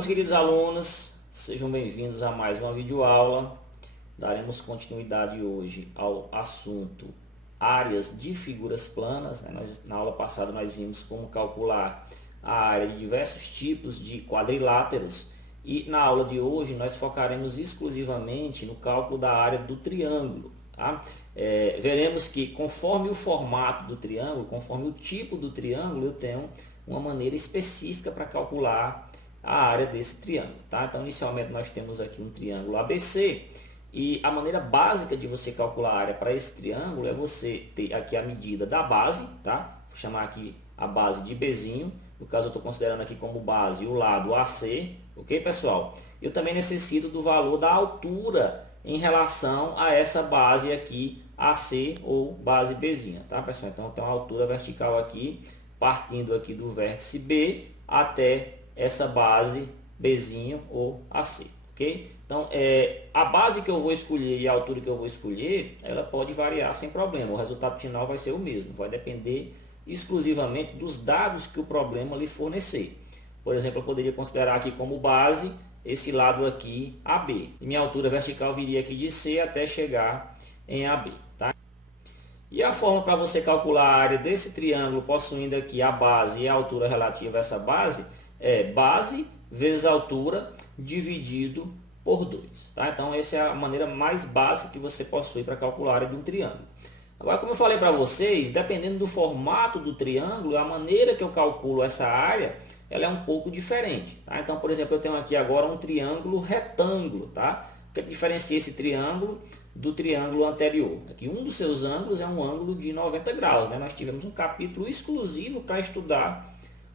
meus queridos alunos, sejam bem-vindos a mais uma videoaula. Daremos continuidade hoje ao assunto áreas de figuras planas. Na aula passada nós vimos como calcular a área de diversos tipos de quadriláteros e na aula de hoje nós focaremos exclusivamente no cálculo da área do triângulo. Tá? Veremos que conforme o formato do triângulo, conforme o tipo do triângulo, eu tenho uma maneira específica para calcular a área desse triângulo. Tá? Então, inicialmente nós temos aqui um triângulo ABC e a maneira básica de você calcular a área para esse triângulo é você ter aqui a medida da base, tá? Vou chamar aqui a base de Bzinho, no caso eu estou considerando aqui como base o lado AC, ok, pessoal? Eu também necessito do valor da altura em relação a essa base aqui AC ou base Bzinha, tá, pessoal? Então, tem uma altura vertical aqui, partindo aqui do vértice B até essa base Bzinho ou AC, ok? Então, a base que eu vou escolher e a altura que eu vou escolher, ela pode variar sem problema. O resultado final vai ser o mesmo, vai depender exclusivamente dos dados que o problema lhe fornecer. Por exemplo, eu poderia considerar aqui como base esse lado aqui AB. E minha altura vertical viria aqui de C até chegar em AB, tá? E a forma para você calcular a área desse triângulo possuindo aqui a base e a altura relativa a essa base é base vezes altura dividido por 2. Tá? Então, essa é a maneira mais básica que você possui para calcular a área de um triângulo. Agora, como eu falei para vocês, dependendo do formato do triângulo, a maneira que eu calculo essa área, ela é um pouco diferente. Tá? Então, por exemplo, eu tenho aqui agora um triângulo retângulo. Tá? O que diferencia esse triângulo do triângulo anterior? Aqui, um dos seus ângulos é um ângulo de 90 graus. Né? Nós tivemos um capítulo exclusivo para estudar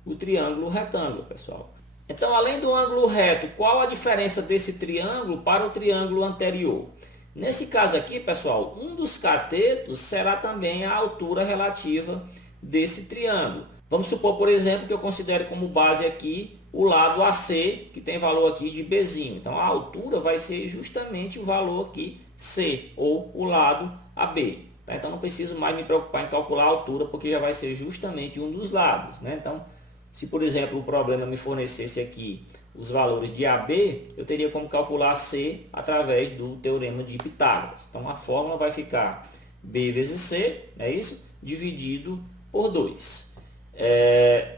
o triângulo retângulo, pessoal. Então, além do ângulo reto, qual a diferença desse triângulo para o triângulo anterior? Nesse caso aqui, pessoal, um dos catetos será também a altura relativa desse triângulo. Vamos supor, por exemplo, que eu considere como base aqui o lado AC, que tem valor aqui de Bzinho. Então, a altura vai ser justamente o valor aqui C, ou o lado AB. Tá? Então, não preciso mais me preocupar em calcular a altura, porque já vai ser justamente um dos lados. Né? Então, se, por exemplo, o problema me fornecesse aqui os valores de AB, eu teria como calcular C através do teorema de Pitágoras. Então, a fórmula vai ficar B vezes C, é isso? Dividido por 2.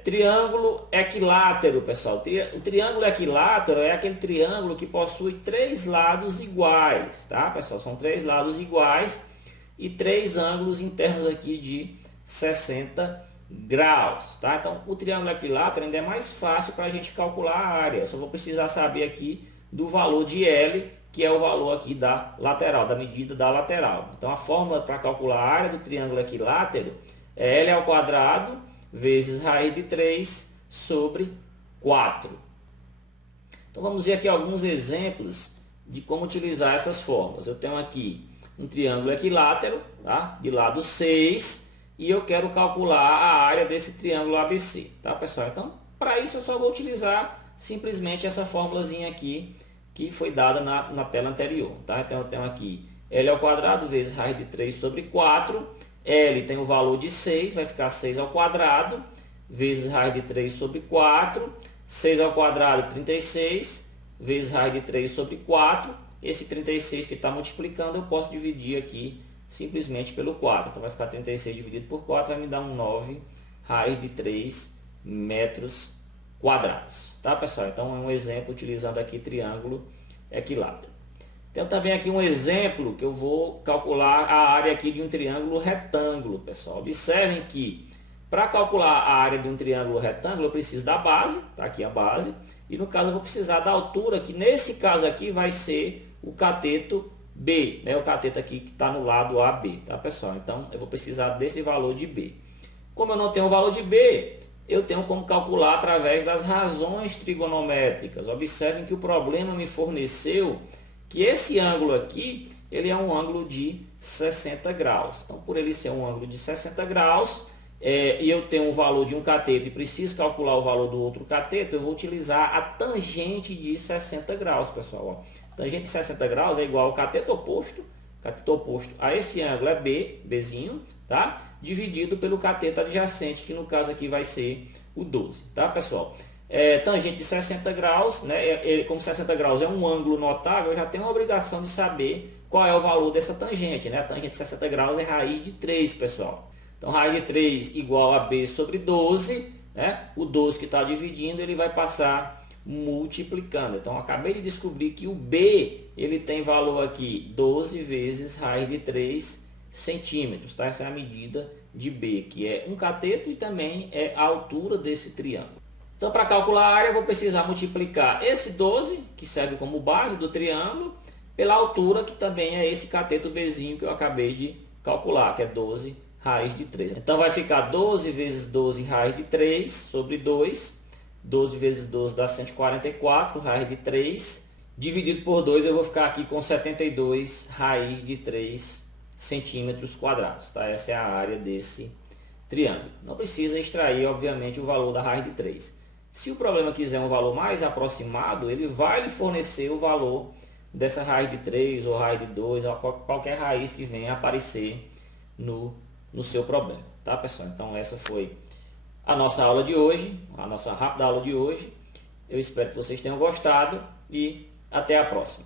Triângulo equilátero, pessoal. O triângulo equilátero é aquele triângulo que possui 3 lados iguais, tá, pessoal? São 3 lados iguais e 3 ângulos internos aqui de 60 graus, tá? Então, o triângulo equilátero ainda é mais fácil para a gente calcular a área. Eu só vou precisar saber aqui do valor de L, que é o valor aqui da lateral, da medida da lateral. Então, a fórmula para calcular a área do triângulo equilátero é L ao quadrado vezes raiz de 3 sobre 4. Então, vamos ver aqui alguns exemplos de como utilizar essas fórmulas. Eu tenho aqui um triângulo equilátero, tá? De lado 6. E eu quero calcular a área desse triângulo ABC, tá, pessoal? Então, para isso eu só vou utilizar simplesmente essa fórmulazinha aqui que foi dada na tela anterior, tá? Então, eu tenho aqui L ao quadrado vezes raiz de 3 sobre 4. L tem o valor de 6, vai ficar 6 ao quadrado vezes raiz de 3 sobre 4. 6 ao quadrado, 36, vezes raiz de 3 sobre 4. Esse 36 que está multiplicando, eu posso dividir aqui simplesmente pelo 4. Então, vai ficar 36 dividido por 4, vai me dar um 9 raiz de 3 metros quadrados. Tá, pessoal? Então, é um exemplo utilizando aqui triângulo equilátero. Tenho também aqui um exemplo que eu vou calcular a área aqui de um triângulo retângulo, pessoal. Observem que para calcular a área de um triângulo retângulo, eu preciso da base, tá aqui a base, e no caso eu vou precisar da altura, que nesse caso aqui vai ser o cateto B, né? O cateto aqui que está no lado AB, tá, pessoal? Então, eu vou precisar desse valor de B. Como eu não tenho o valor de B, eu tenho como calcular através das razões trigonométricas. Observem que o problema me forneceu que esse ângulo aqui, ele é um ângulo de 60 graus. Então, por ele ser um ângulo de 60 graus, e eu tenho o valor de um cateto e preciso calcular o valor do outro cateto, eu vou utilizar a tangente de 60 graus, pessoal. Ó. Tangente de 60 graus é igual ao cateto oposto a esse ângulo é B, Bzinho, tá? Dividido pelo cateto adjacente, que no caso aqui vai ser o 12, tá, pessoal? tangente de 60 graus, né? Como 60 graus é um ângulo notável, eu já tenho a obrigação de saber qual é o valor dessa tangente, né? A tangente de 60 graus é raiz de 3, pessoal. Então, raiz de 3 igual a b sobre 12, né? O 12 que está dividindo, ele vai passar multiplicando. Então, acabei de descobrir que o b, ele tem valor aqui 12 vezes raiz de 3 centímetros, tá? Essa é a medida de b, que é um cateto e também é a altura desse triângulo. Então, para calcular a área, eu vou precisar multiplicar esse 12, que serve como base do triângulo, pela altura, que também é esse cateto Bzinho que eu acabei de calcular, que é 12 raiz de 3. Então, vai ficar 12 vezes 12 raiz de 3 sobre 2. 12 vezes 12 dá 144 raiz de 3. Dividido por 2, eu vou ficar aqui com 72 raiz de 3 centímetros quadrados. Tá? Essa é a área desse triângulo. Não precisa extrair, obviamente, o valor da raiz de 3. Se o problema quiser um valor mais aproximado, ele vai lhe fornecer o valor dessa raiz de 3 ou raiz de 2, ou qualquer raiz que venha aparecer no seu problema. Tá, pessoal? Então, essa foi a nossa aula de hoje, a nossa rápida aula de hoje. Eu espero que vocês tenham gostado e até a próxima.